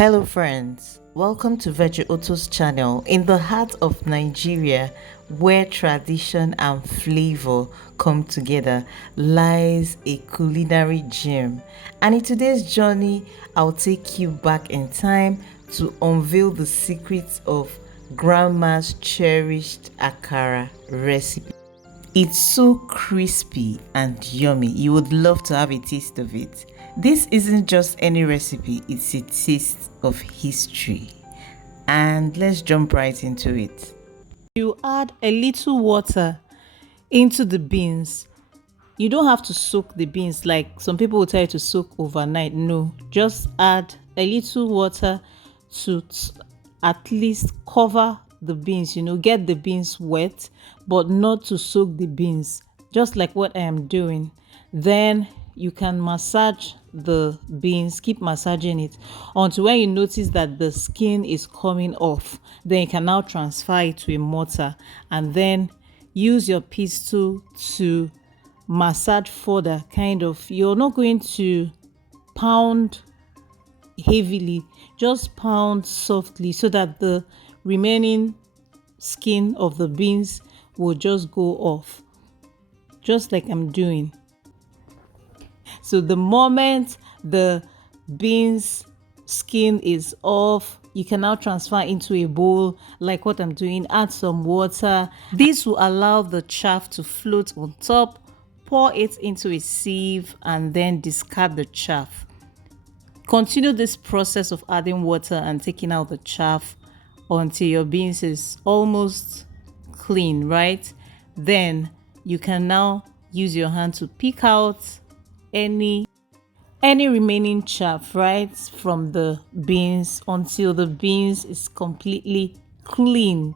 Hello friends, welcome to Veggie Oto's channel. In the heart of Nigeria, where tradition and flavor come together, lies a culinary gem. And in today's journey, I'll take you back in time to unveil the secrets of Grandma's cherished AKARA recipe. It's so crispy and yummy. You would love to have a taste of it. This isn't just any recipe, it's a taste of history. And let's jump right into it. You add a little water into the beans. You don't have to soak the beans like some people will tell you to soak overnight. No, just add a little water to at least cover the beans, get the beans wet, but not to soak the beans, just like what I am doing. Then you can massage the beans, keep massaging it until when you notice that the skin is coming off. Then you can now transfer it to a mortar and then use your pistol to massage further. You're not going to pound heavily, just pound softly so that the remaining skin of the beans will just go off, just like I'm doing. So the moment the beans skin is off, you can now transfer into a bowl like what I'm doing. Add some water. This will allow the chaff to float on top. Pour it into a sieve and then discard the chaff. Continue this process of adding water and taking out the chaff until your beans is almost clean, right? Then you can now use your hand to pick out any remaining chaff, right, from the beans until the beans is completely clean.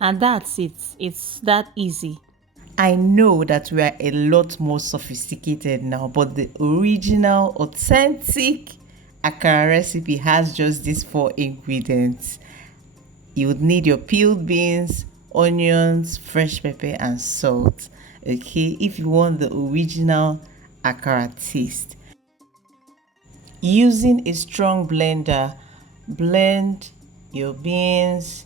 And that's it. It's that easy. I know that we are a lot more sophisticated now, but the original, authentic AKARA recipe has just these 4 ingredients. You would need your peeled beans, onions, fresh pepper, and salt. Okay, if you want the original AKARA taste. Using a strong blender, blend your beans,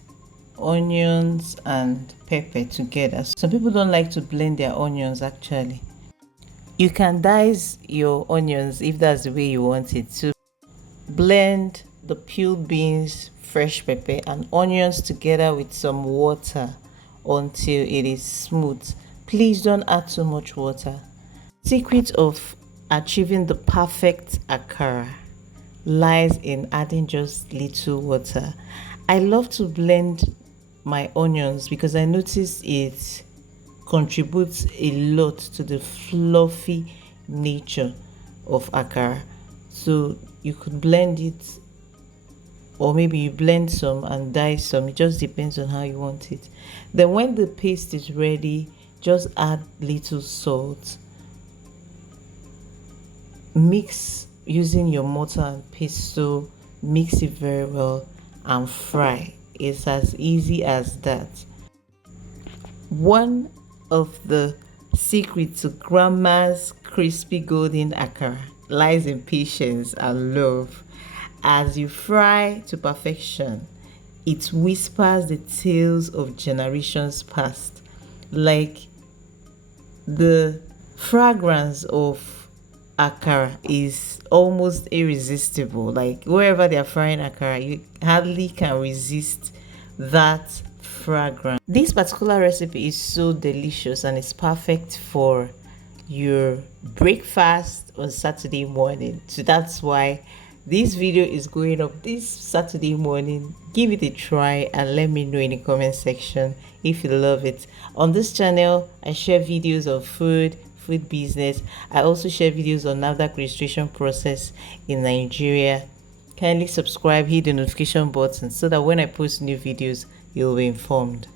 onions, and pepper together. Some people don't like to blend their onions actually. You can dice your onions if that's the way you want it to. Blend the peeled beans, fresh pepper, and onions together with some water until it is smooth. Please don't add too much water. Secret of achieving the perfect AKARA lies in adding just little water. I love to blend my onions because I notice it contributes a lot to the fluffy nature of AKARA. So you could blend it, or maybe you blend some and dice some. It just depends on how you want it. Then when the paste is ready, just add little salt. Mix using your mortar and pestle. Mix it very well and fry. It's as easy as that. One of the secrets to Grandma's crispy golden AKARA lies in patience and love. As you fry to perfection, it whispers the tales of generations past. Like the fragrance of AKARA is almost irresistible. Like wherever they're frying AKARA, you hardly can resist that fragrance. This particular recipe is so delicious and it's perfect for your breakfast on Saturday morning. So that's why this video is going up this Saturday morning. Give it a try and let me know in the comment section if you love it. On this channel, I share videos of food business. I also share videos on NAFDAC registration process in Nigeria. Kindly subscribe, hit the notification button so that when I post new videos, you'll be informed.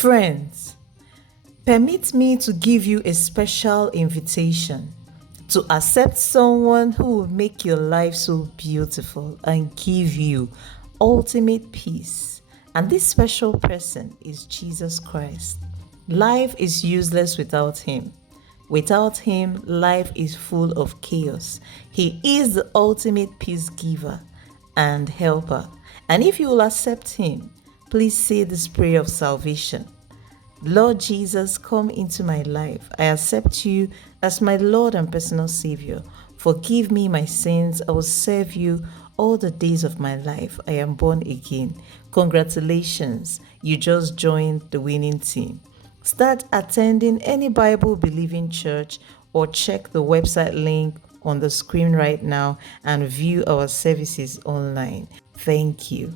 Friends, permit me to give you a special invitation to accept someone who will make your life so beautiful and give you ultimate peace. And this special person is Jesus Christ. Life is useless without him. Without him, life is full of chaos. He is the ultimate peace giver and helper. And if you will accept him, please say this prayer of salvation. Lord Jesus, come into my life. I accept you as my Lord and personal Savior. Forgive me my sins. I will serve you all the days of my life. I am born again. Congratulations, you just joined the winning team. Start attending any Bible believing church or check the website link on the screen right now and view our services online. Thank you.